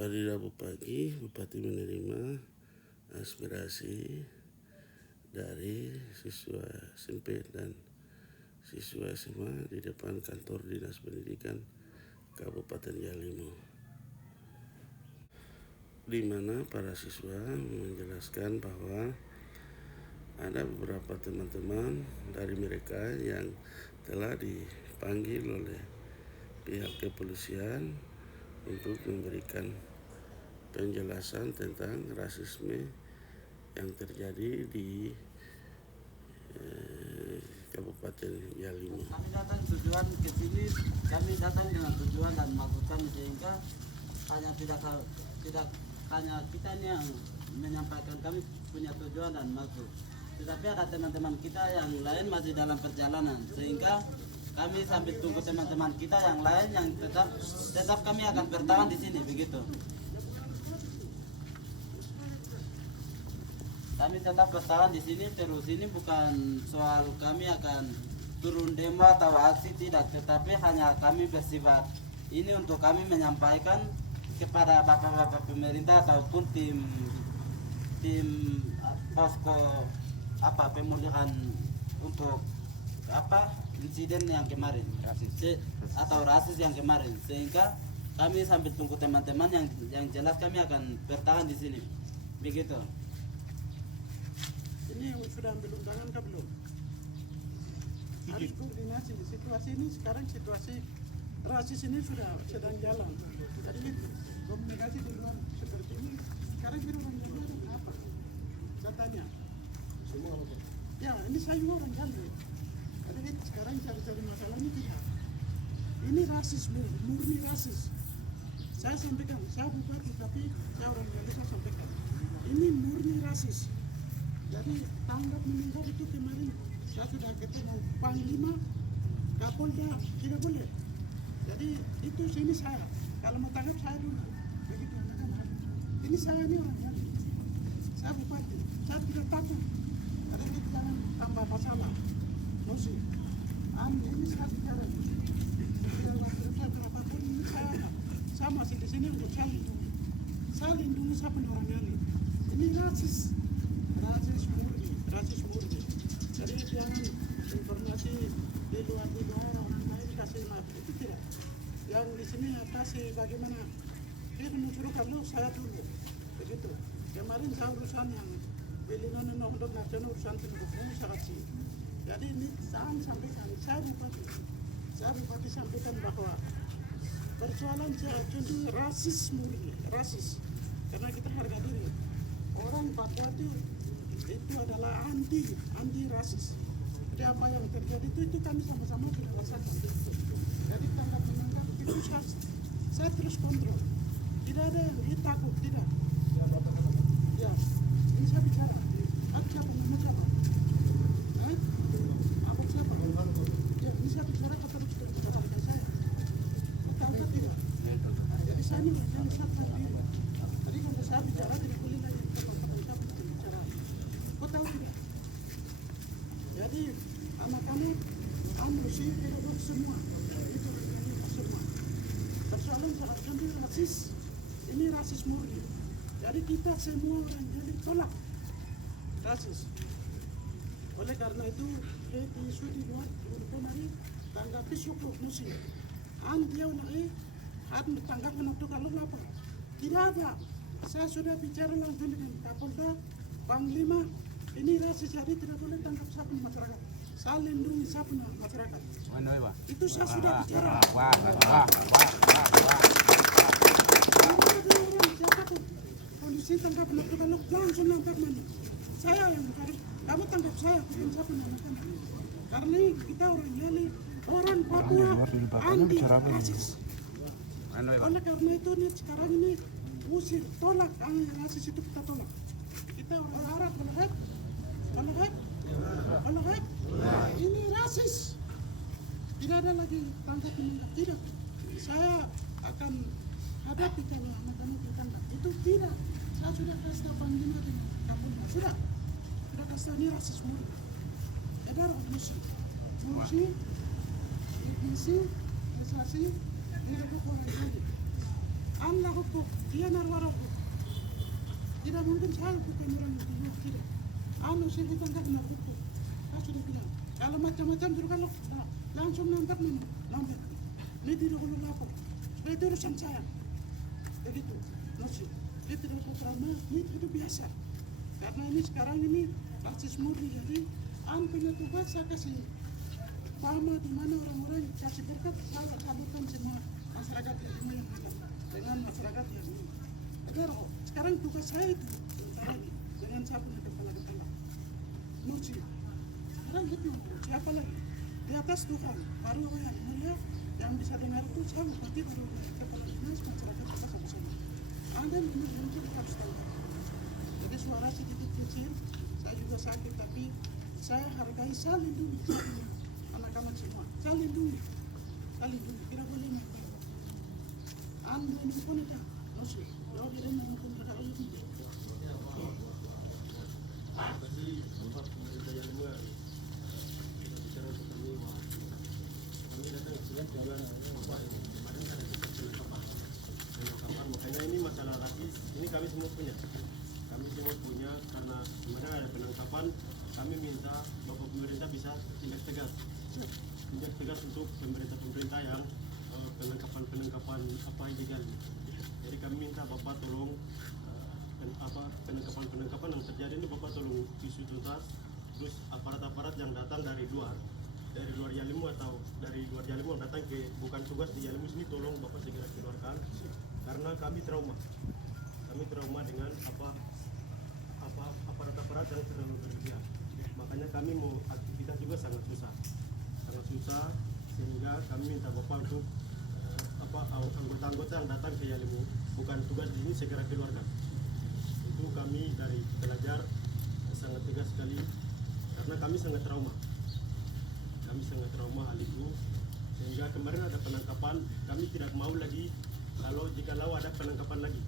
Hari Rabu pagi, Bupati menerima aspirasi dari siswa SMP dan siswa SMA di depan kantor Dinas Pendidikan Kabupaten Yalimo, di mana para siswa menjelaskan bahwa ada beberapa teman-teman dari mereka yang telah dipanggil oleh pihak kepolisian untuk memberikan penjelasan tentang rasisme yang terjadi di Kabupaten Yalimo. Kami datang tujuan ke sini, kami datang dengan tujuan dan maksud kami, sehingga tidak hanya kita yang menyampaikan kami punya tujuan dan maksud, tetapi ada teman-teman kita yang lain masih dalam perjalanan, sehingga kami sambil tunggu teman-teman kita yang lain yang tetap kami akan bertahan di sini, begitu. Kami tetap bertahan di sini terus. Ini bukan soal kami akan turun demo atau aksi, tidak, tetapi hanya kami bersifat ini untuk kami menyampaikan kepada bapak-bapak pemerintah ataupun tim posko pemulihan untuk insiden yang kemarin atau rasis yang kemarin, sehingga kami sambil tunggu teman-teman yang jelas kami akan bertahan di sini, begitu. Ini sudah ambil undangan kah belum? Harus koordinasi. Situasi ini sekarang situasi rasis ini sudah sedang jalan. Jadi komunikasi di luar seperti ini. Sekarang kita orang Jambi apa? Saya tanya. Semua apa? Ya, ini saya juga orang Jambi. Jadi sekarang cari-cari masalah ini tidak. Ini rasis, murni rasis. Saya sampaikan, saya bupati tapi saya orang Jambi, saya sampaikan. Ini murni rasis. Jadi tanggap meninggal itu kemarin saya sudah ketemu Panglima, Kapolda, tidak boleh. Jadi itu sini saya, kalau mau tanggap saya dulu, begitu. Ini saya ini orang Jambi, saya bupati, saya tidak takut. Ada ini jangan tambah masalah, musik. Ini saya bicara, saya berapapun ini saya masih di sini untuk saya lindungi. Saya lindungi saya pun orang Jambi. Ini rasis murni. Jadi jangan informasi di luar orang lain kasih maaf, itu tidak. Yang di sini kasih bagaimana dia menyuruh kalau saya dulu, begitu. Kemarin saya urusan yang bilingan untuk nasional urusan pendukung sangat sih. Jadi ini saya sampaikan, saya bupati sampaikan bahwa persoalan contoh rasis murni, rasis, karena kita harga diri. Orang Papua itu adalah anti rasis. Jadi apa yang terjadi itu kami sama-sama sudah rasakan. Jadi tanggap menangkap itu saya terus kontrol. Tidak ada yang takut, tidak. Ya, ini saya bicara. Siapa nama siapa? Apa siapa? Ya, ini saya bicara apa terus bicara dengan saya? Tahu tidak? Jadi saya ini yang saya tahu. Tadi kalau saya bicara tidak boleh lagi. Tahu tidak? Jadi anak-anak sih pedagog semua itu semua persoalan salah satu rasis, ini rasis murni. Jadi kita semua orang jadi tolak rasis. Oleh karena itu isu di luar kemarin tanggapi syukur musim dia nak tanggap menentu kalau lapar tidak ada. Saya sudah bicara langsung dengan Kapolda, Panglima. Ini rasis, jadi tidak boleh tangkap siapa masyarakat. Saya lindungi siapa masyarakat. Itu saya sudah bicara. Siapa tuh kondisi tangkap kalau langsung nangkap mana? Saya yang kamu tangkap saya, bukan siapa nangkap. Karena kita orang Yali, orang Papua anti rasis. Oleh karena itu nih sekarang ini usir, tolak rasis itu kita tolak. Kita orang Arab oleh ini rasis. Tidak ada lagi tangkap menangkap, tidak. Saya akan hadapi kalau anak-anak ditangkap. Itu tidak. Saya sudah kasih tahu Panglima dengan Kapolda. Sudah kasih tahu ini rasis murni. Ada orang muslim, etnisi, asasi, ini ada orang jadi. laku kok, dia narwaraku. Tidak mungkin saya bukan orang itu, tidak. Anu sih kita nggak kena buku. Saya sudah bilang, kalau macam-macam suruh kan langsung nampak mana, nampak. Ini tidak perlu lapor. Supaya itu urusan saya. Begitu, nasi. Dia tidak usah trauma, ini itu biasa. Karena ini sekarang ini rasis murni, jadi punya tugas saya kasih paham di mana orang-orang kasih berkat, saya salurkan semua masyarakat yang yang ada dengan masyarakat yang ini. Agar sekarang tugas saya itu sementara ini dengan saya punya kepala nasi. Sekarang itu siapa lagi? Di atas Tuhan, baru yang mulia yang bisa dengar itu saya bupati baru kepala dinas masyarakat kita sama-sama. Anda mungkin harus tahu. Jadi suara sedikit kecil, saya juga sakit, tapi saya hargai, saya lindungi anak-anak semua. Saya lindungi, kira boleh makan. Anda ini pun ada, nasi. Kalau dia mungkin tidak lebih. Makanya ini masalah rasis, ini kami semua punya karena sebenarnya ada penangkapan, kami minta Bapak pemerintah bisa tindak tegas untuk pemerintah yang penangkapan apa ilegal. Jadi kami minta Bapak tolong penangkapan yang terjadi ini Bapak tolong isu tuntas, terus aparat yang datang dari luar Yalimu atau dari luar Yalimu datang ke bukan tugas di Yalimu sini, tolong Bapak segera keluarkan karena kami trauma dengan aparat yang terlalu berlebihan. Makanya kami mau aktivitas juga sangat susah sehingga kami minta Bapak untuk anggota-anggota yang datang ke Yalimu bukan tugas di sini segera keluarkan. Itu kami dari pelajar sangat tegas sekali karena kami sangat trauma hal itu, sehingga kemarin ada penangkapan, kami tidak mau lagi jikalau ada penangkapan lagi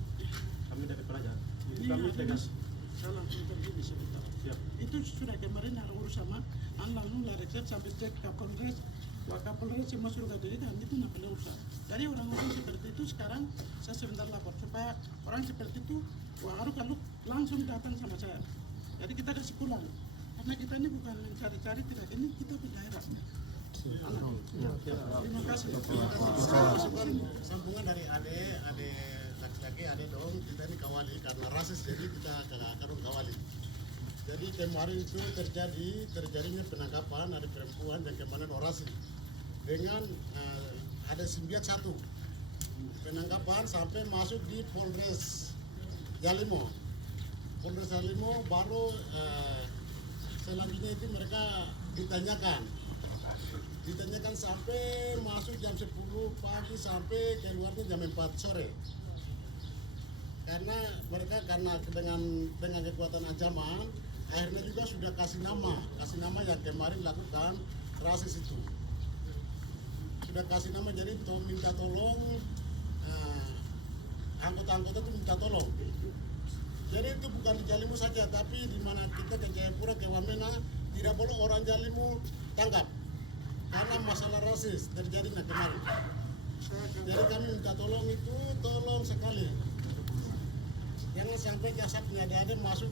kami dari pelajar. Itu kami tegas. Salah terjadi sebentar. Siap. Itu sudah kemarin ada urus sama lalu lari sampai cek Kapolres, Wakapolres semua suruh jadi dan itu nak urusan. Jadi orang-orang seperti itu sekarang saya sebentar lapor supaya orang seperti itu harus kalau langsung datang sama saya. Jadi kita kasih pulang. Karena kita ini bukan mencari-cari, tidak, ini kita di daerah. Terima kasih. Sambungan dari ade laki-laki, ade dong, kita ini kawali karena rasis, jadi kita akan kawali. Jadi kemarin itu terjadinya penangkapan ada perempuan yang kemarin orasi dengan ada simbiat satu penangkapan sampai masuk di Polres Yalimo. Baru selanjutnya itu mereka ditanyakan sampai masuk jam 10 pagi sampai keluarnya jam 4 sore. Karena mereka dengan kekuatan ancaman akhirnya juga sudah kasih nama yang kemarin lakukan rasis itu. Sudah kasih nama, jadi minta tolong anggota-anggota itu minta tolong. Jadi itu bukan di Yalimu saja, tapi di mana kita ke Jayapura, ke Wamena, tidak boleh orang Yalimu tangkap karena masalah rasis terjadi kemarin. Jadi kami minta tolong itu, tolong sekali. Jangan sampai jasadnya ada masuk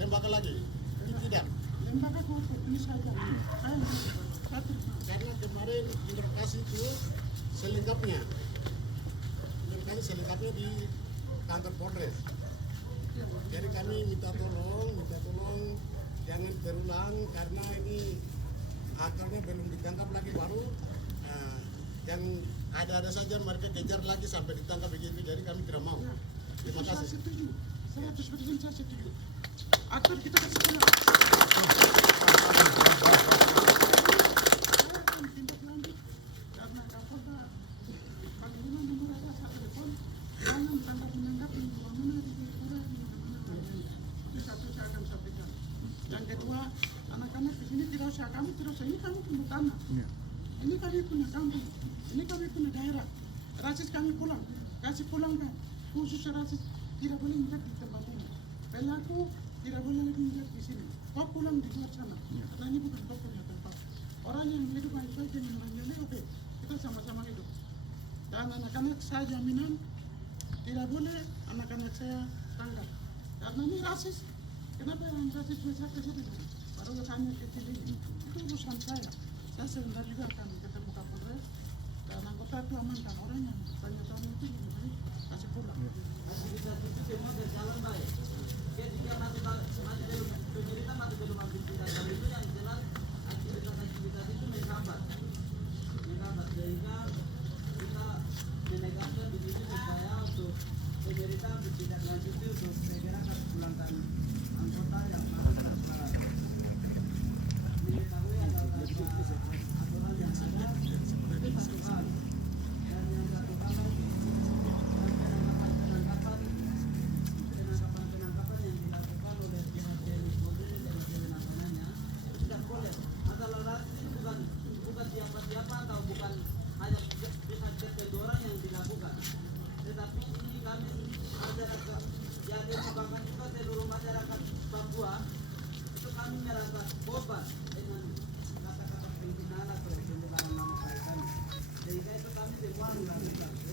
lembaga lagi. Ini tidak. Lembaga apa? Ini saja. Karena kemarin di lokasi itu selengkapnya di kantor Polres. Jadi kami minta tolong jangan terulang karena ini akarnya belum ditangkap lagi, baru yang ada saja mereka kejar lagi sampai ditangkap begitu. Jadi kami tidak mau. Terima kasih. Saya setuju, 100% saya setuju. Akar kita kasih pulang. Tindak lanjut karena Kapolda bagaimana nomor ada saat telepon jangan menangkap di mana di Jayapura di mana. Itu satu saya akan sampaikan. Yang kedua, anak-anak di sini tidak usah, kami tidak usah, ini kami punya tanah, ini kami punya kampung, ini kami punya daerah. Rasis kami pulang, kasih pulang kan. Khusus rasis tidak boleh minta di tempat ini. Pelaku tidak boleh lagi minta di sini. Kau pulang di luar sana. Karena ini bukan kau punya tempat. Orang yang hidup baik-baik dengan orang yang oke, kita sama-sama hidup. Dan anak-anak saya jaminan tidak boleh anak-anak saya tangkap karena ini rasis. Kenapa yang rasis bisa ke situ? Baru hanya kecil ini. Itu urusan saya. Saya sebentar juga akan ketemu Kapolres dan anggota itu amankan orang yang banyak tahun itu diberi kasih pulang. Aktivitas itu semua berjalan baik. Jika masih belum pencerita masih belum ambil tindakan itu yang jelas aktivitas itu menghambat sehingga kita menegaskan di sini supaya untuk pencerita tidak lanjuti untuk segera pulangkan anggota yang mengetahui ada aturan yang ada itu satu hal dan yang satu hal lagi penangkapan yang dilakukan oleh pihak TNI Polri dan penanganannya tidak boleh. Masalah rasis itu bukan siapa-siapa atau bukan hanya pihak tertentu orang yang dilakukan, tetapi ini kami masyarakat yang merupakan juga seluruh masyarakat Papua itu kami merasa korban dengan kata-kata pimpinan atau pembelaan nama baik kami, sehingga itu kami semua melakukan.